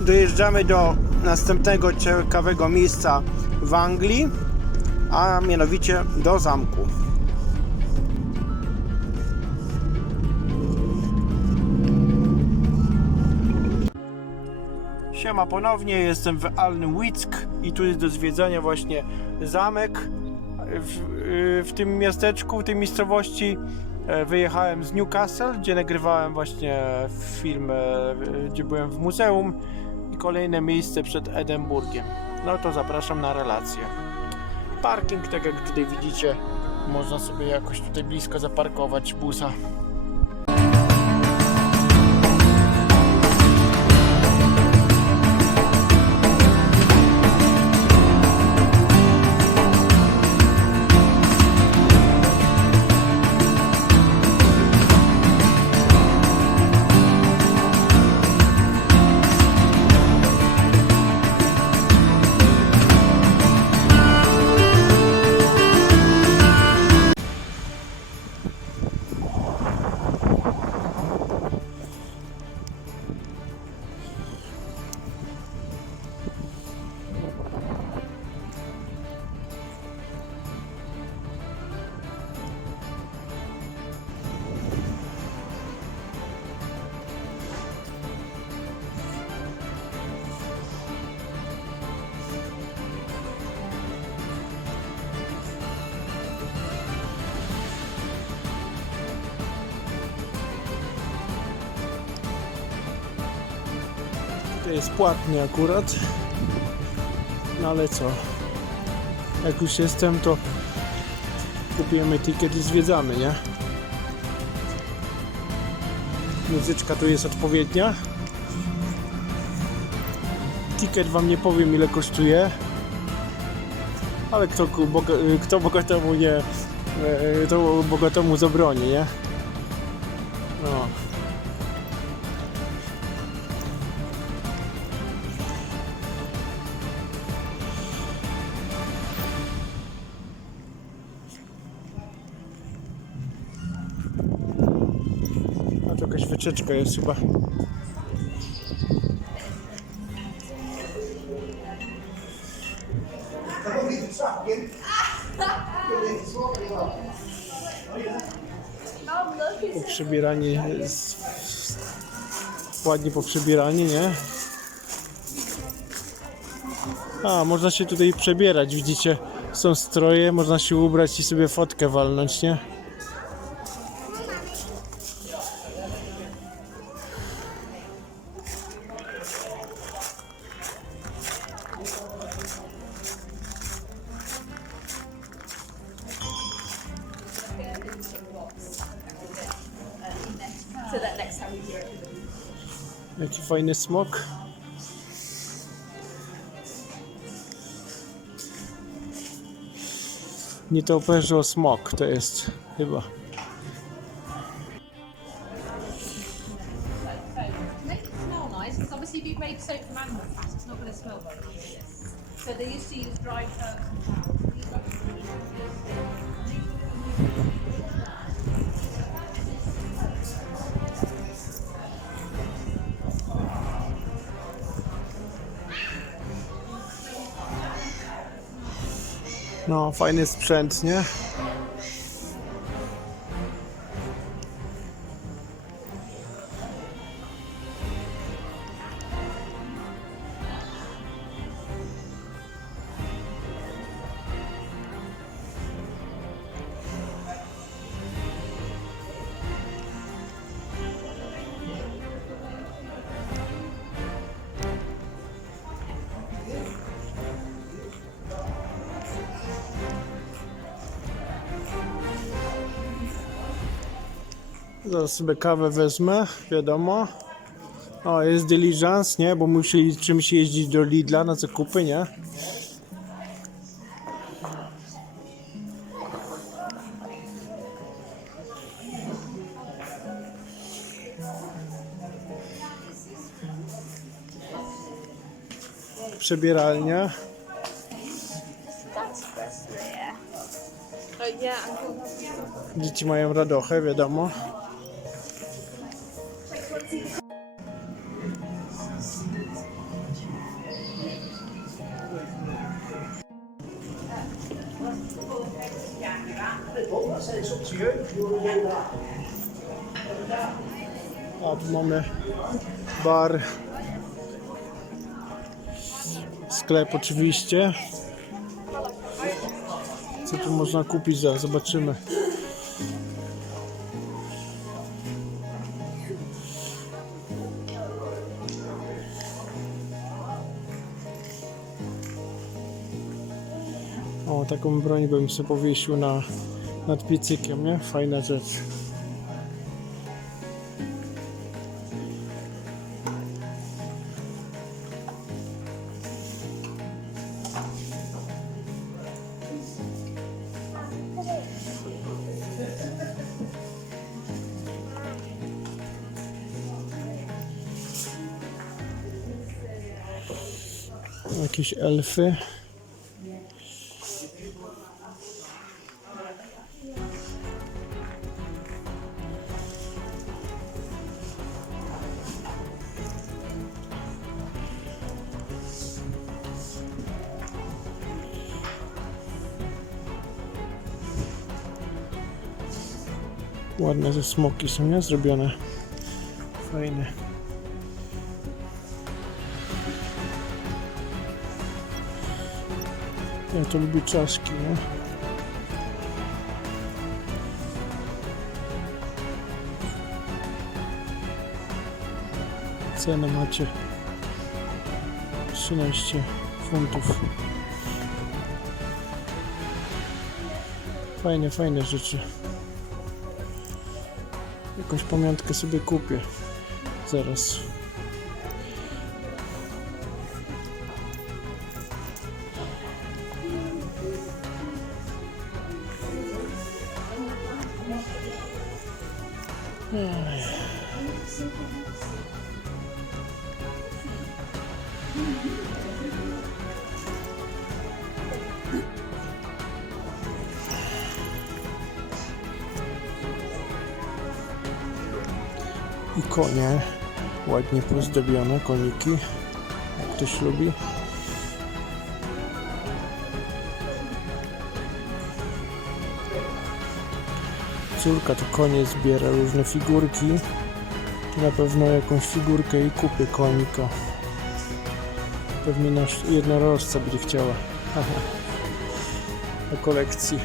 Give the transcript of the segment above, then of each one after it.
dojeżdżamy do następnego ciekawego miejsca w Anglii, a mianowicie do zamku. Siema ponownie, jestem w Alnwick i tu jest do zwiedzania właśnie zamek w, w tym miasteczku, w tej miejscowości. E, Wyjechałem z Newcastle, gdzie nagrywałem właśnie film, e, gdzie byłem w muzeum kolejne miejsce przed Edynburgiem. No to zapraszam na relację. Parking, tak jak tutaj widzicie, można sobie jakoś tutaj blisko zaparkować busa. To jest płatny akurat. No ale co? Jak już jestem, to kupujemy ticket i zwiedzamy, nie? Muzyczka tu jest odpowiednia. Ticket wam nie powiem ile kosztuje. Ale kto, boga, kto bogatemu nie, e, to bogatemu zabroni, nie? No. Jakaś wyczeczka jest chyba. Poprzebierani, z- ładnie poprzebierani, nie? A, można się tutaj przebierać, widzicie? Są stroje, można się ubrać i sobie fotkę walnąć, nie? Jaki fajny smok. Nie to Peugeot smok, to jest chyba. No, fajny sprzęt, nie? Zaraz sobie kawę wezmę, wiadomo. O, jest diligence, nie? Bo musieli czymś jeździć do Lidla na zakupy, nie? Przebieralnia. Dzieci mają radochę, wiadomo. Mamy bar. Sklep oczywiście. Co tu można kupić? Zaraz zobaczymy. O, taką broń bym sobie powiesił na, nad piecykiem, nie? Fajna rzecz. Jakieś elfy. Ładne ze smoki są, nie? Zrobione. Fajne. Ja to lubię czaszki, nie? Cenę macie 13 funtów. Fajne, fajne rzeczy. Jakąś pamiątkę sobie kupię. Zaraz. I konie. Ładnie pozdobione koniki. Jak ktoś lubi. Córka to konie zbiera różne figurki. Na pewno jakąś figurkę i kupię konika. Pewnie nasz jednorożca będzie chciała. Aha. Do kolekcji.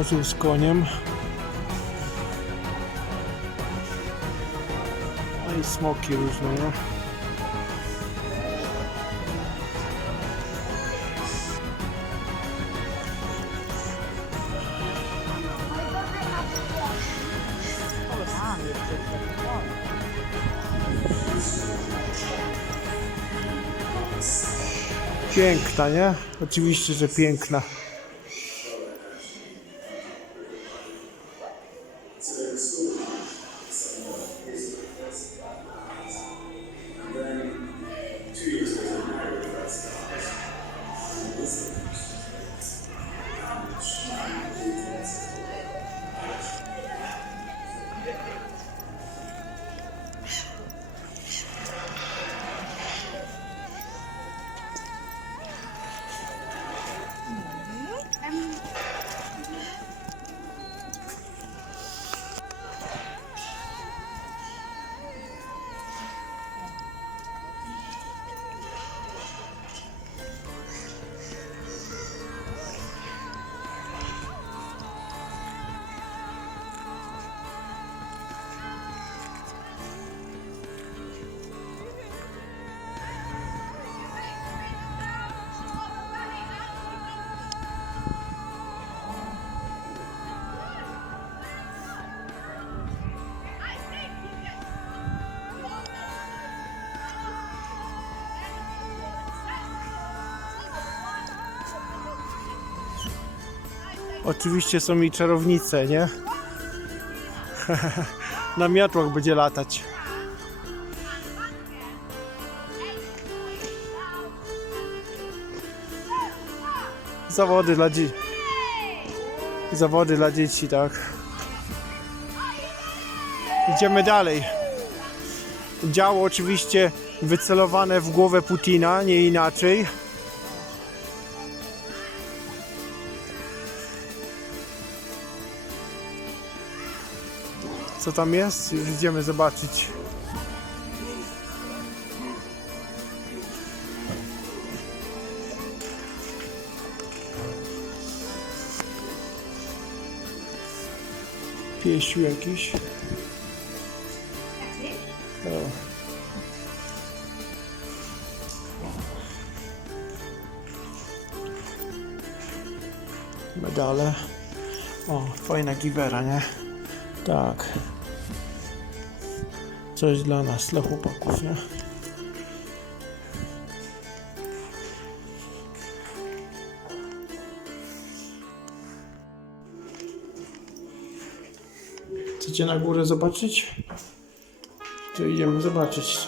Orzeł z koniem. No i smoki różne, nie? Piękna, nie? Oczywiście, że piękna. Oczywiście są i czarownice, nie? Na miotłach będzie latać. Zawody dla dzieci. Zawody dla dzieci, tak. Idziemy dalej. Działo oczywiście wycelowane w głowę Putina, nie inaczej. Co tam jest? Już idziemy zobaczyć. Piesiu jakiś. O. Medale. O, fajna gibera, nie? Tak. Coś dla nas, dla chłopaków, nie? Chcecie na górę zobaczyć? To idziemy zobaczyć.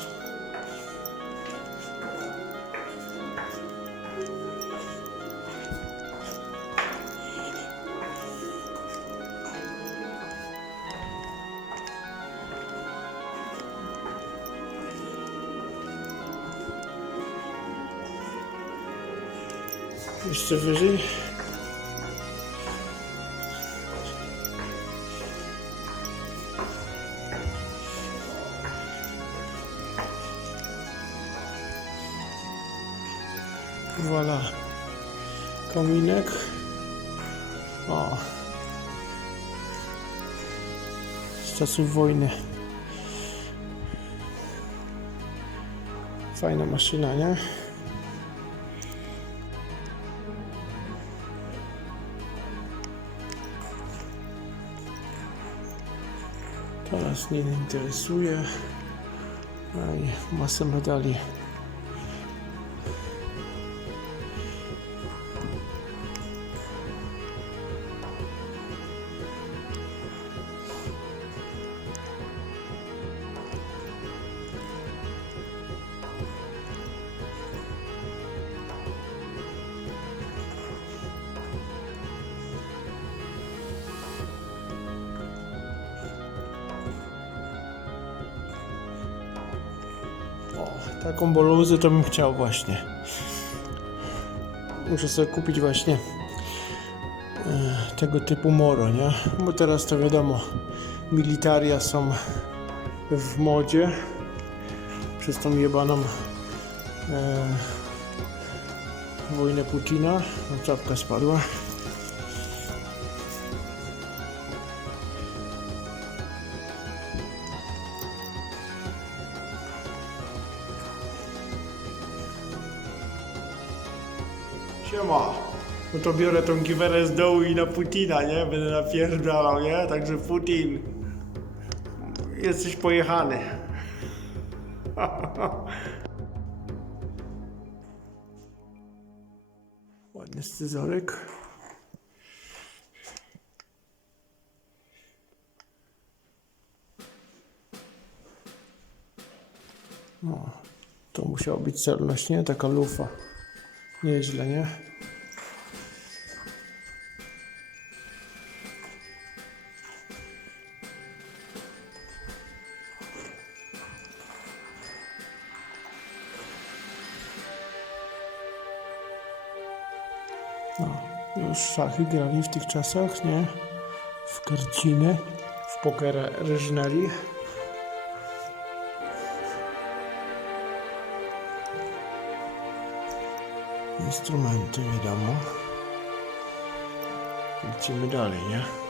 Jeszcze wyżej. Voilà. Kominek. O. Z czasów wojny. Fajna maszyna, nie? Nas nie interesuje. Aj, masę medali. O, taką boluzę to bym chciał właśnie. Muszę sobie kupić właśnie e, tego typu moro, nie? Bo teraz to wiadomo, militaria są w modzie przez tą jebaną e, wojnę Putina. No, czapka spadła. To biorę tą giwerę z dołu i na Putina, nie? Będę napierdalał, nie? Także Putin, jesteś pojechany. Ładny scyzoryk. No, to musiała być celność, nie? Taka lufa. Nieźle, nie? Szachy grali w tych czasach, nie? W karciny, w pokera Reżneli. Instrumenty, wiadomo. Lecimy dalej, nie?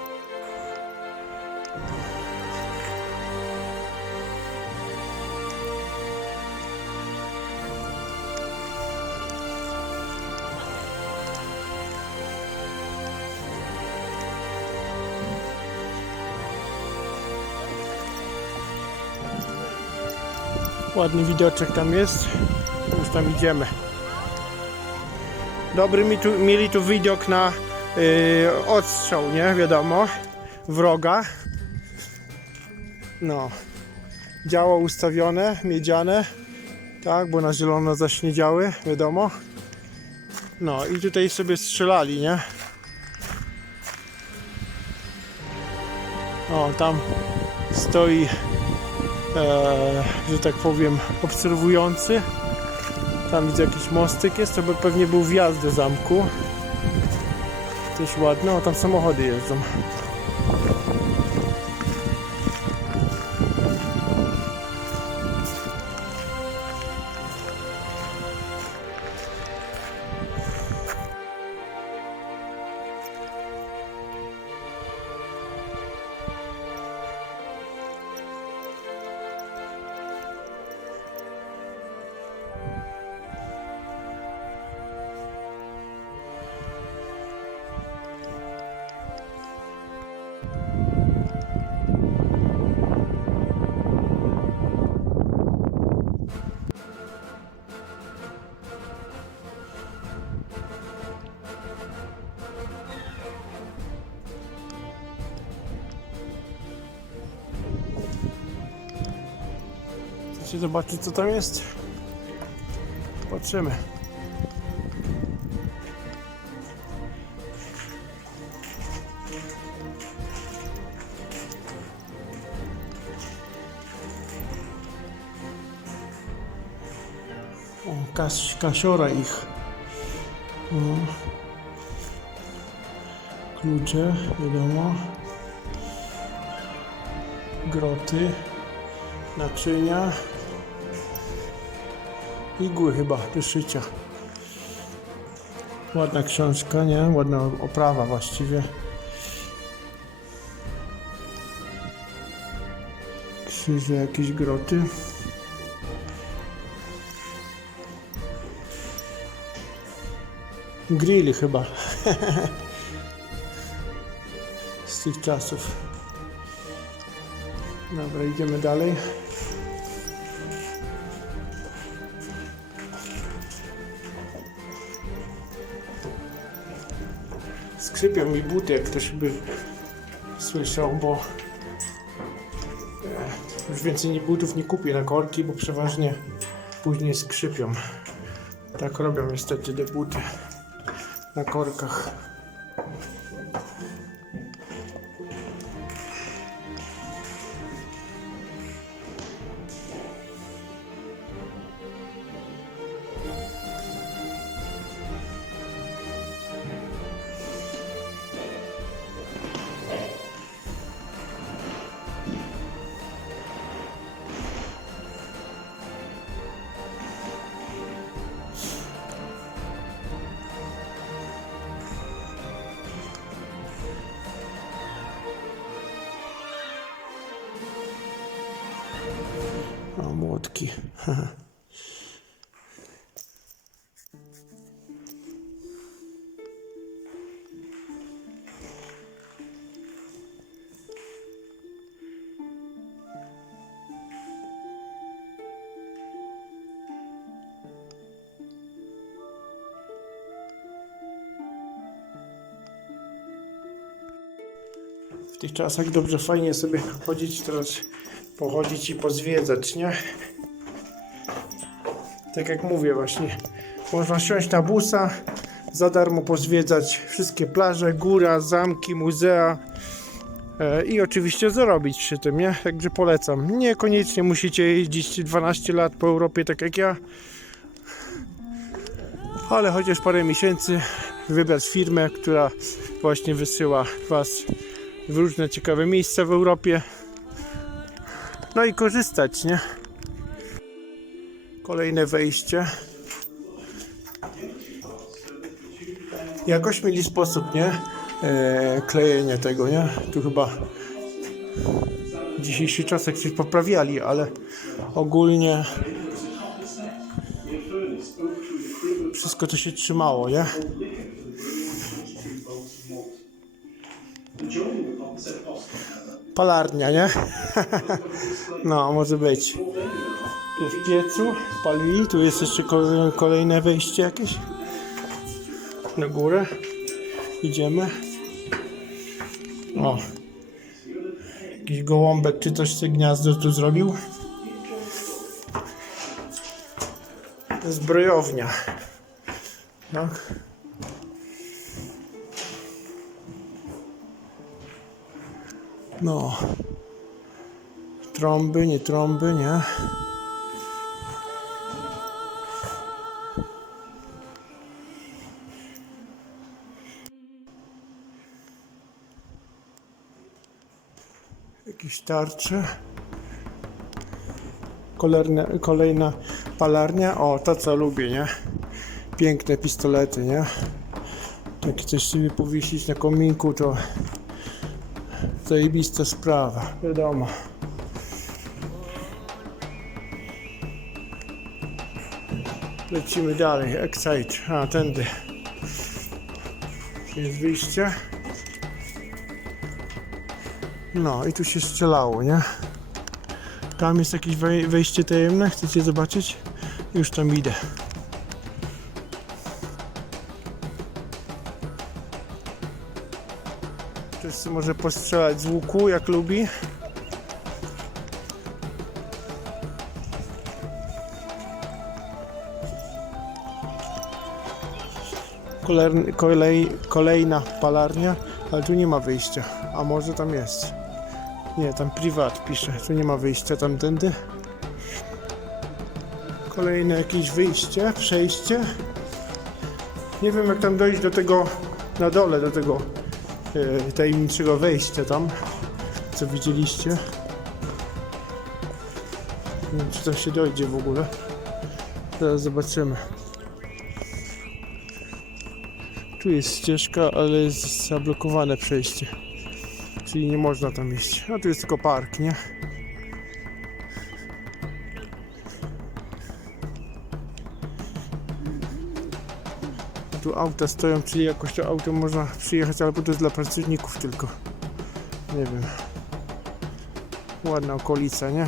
Ładny widoczek tam jest. Już tam idziemy. Dobry mi tu, mieli tu widok na yy, odstrzał, nie? Wiadomo. Wroga. No. Działo ustawione, miedziane. Tak, bo na zielono zaśniedziały, wiadomo. No i tutaj sobie strzelali, nie? O, tam stoi że tak powiem, obserwujący. Tam widzę jakiś mostek jest, to by pewnie był wjazd do zamku. Też ładne, o tam samochody jeżdżą. Chcecie zobaczyć co tam jest? Patrzymy. O, kas, kasiora ich. O. Klucze, wiadomo. Groty naczynia igły chyba do szycia. Ładna książka, nie? ładna oprawa właściwie. Krzyże, jakieś groty. Grilly chyba. Z tych czasów. Dobra, idziemy dalej. Skrzypią mi buty, jak ktoś by słyszał, bo e, już więcej butów nie kupię na korki, bo przeważnie później skrzypią. Tak robią niestety te buty na korkach. W tych czasach dobrze fajnie sobie chodzić teraz, pochodzić i pozwiedzać, nie? Tak jak mówię właśnie, można siąść na busa, za darmo pozwiedzać wszystkie plaże, góra, zamki, muzea e, i oczywiście zarobić przy tym, nie? Także polecam. Niekoniecznie musicie jeździć 12 lat po Europie, tak jak ja, ale chociaż parę miesięcy wybrać firmę, która właśnie wysyła Was w różne ciekawe miejsca w Europie. No i korzystać, nie? Kolejne wejście. Jakoś mieli sposób, nie? E, klejenie tego, nie? Tu chyba w dzisiejszych czasach coś poprawiali, ale ogólnie wszystko to się trzymało, nie? Palarnia, nie? No, może być. Tu w piecu palili, tu jest jeszcze kole- kolejne wejście jakieś. Na górę. Idziemy. O. Jakiś gołąbek czy coś sobie gniazdo tu zrobił. Zbrojownia. Tak. No. Trąby, nie trąby, nie. Tarcze. Kolejna, kolejna palarnia. O, ta co lubię, nie? Piękne pistolety, nie? Takie coś sobie powiesić na kominku, to zajebista sprawa, wiadomo. Lecimy dalej, Excite, a tędy. Jest wyjście. No i tu się strzelało, nie? Tam jest jakieś wej- wejście tajemne, chcecie zobaczyć? Już tam idę. Też może postrzelać z łuku, jak lubi. Kolej, kolej, kolejna palarnia, ale tu nie ma wyjścia. A może tam jest? Nie, tam prywat pisze. Tu nie ma wyjścia tamtędy. Kolejne jakieś wyjście, przejście. Nie wiem jak tam dojść do tego na dole, do tego e, tajemniczego wejścia tam, co widzieliście. Nie wiem, czy tam się dojdzie w ogóle. Zaraz zobaczymy. Tu jest ścieżka, ale jest zablokowane przejście. Czyli nie można tam iść. A tu jest tylko park, nie? Tu auta stoją, czyli jakoś to auto można przyjechać, albo to jest dla pracowników tylko. Nie wiem. Ładna okolica, nie?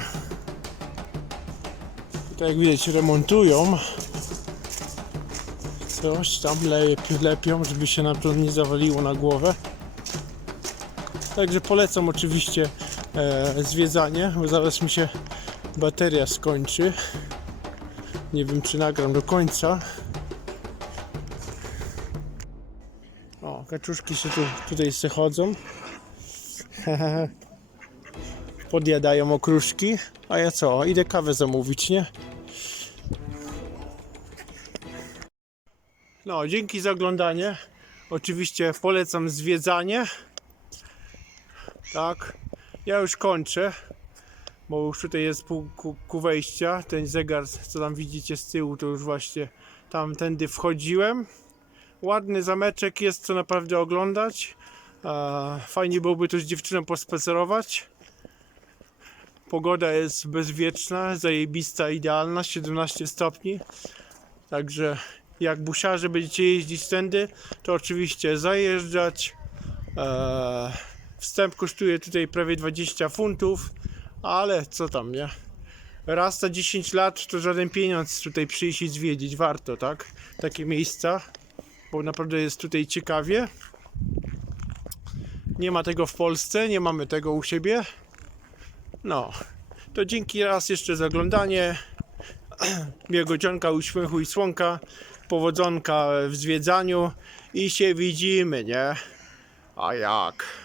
Tutaj jak widać remontują. Coś tam lep- lepią, żeby się nam to nie zawaliło na głowę. Także polecam oczywiście e, zwiedzanie, bo zaraz mi się bateria skończy. Nie wiem czy nagram do końca. O, kaczuszki się tu, tutaj se chodzą. Podjadają okruszki. A ja co? Idę kawę zamówić, nie? No, dzięki za oglądanie. Oczywiście polecam zwiedzanie. Tak. Ja już kończę. Bo już tutaj jest pół ku, ku wejścia. Ten zegar, co tam widzicie z tyłu, to już właśnie tamtędy wchodziłem. Ładny zameczek jest, co naprawdę oglądać. Fajnie byłoby tu z dziewczyną pospacerować. Pogoda jest bezwieczna, zajebista, idealna, 17 stopni. Także jak busiarze będziecie jeździć tędy, to oczywiście zajeżdżać. Eee, wstęp kosztuje tutaj prawie 20 funtów, ale co tam, nie? Raz na 10 lat to żaden pieniądz tutaj przyjść i zwiedzić, warto, tak? Takie miejsca, bo naprawdę jest tutaj ciekawie. Nie ma tego w Polsce, nie mamy tego u siebie. No, to dzięki raz jeszcze za oglądanie. Miłego dzionka, uśmiechu i słonka, powodzonka w zwiedzaniu i się widzimy, nie? A jak?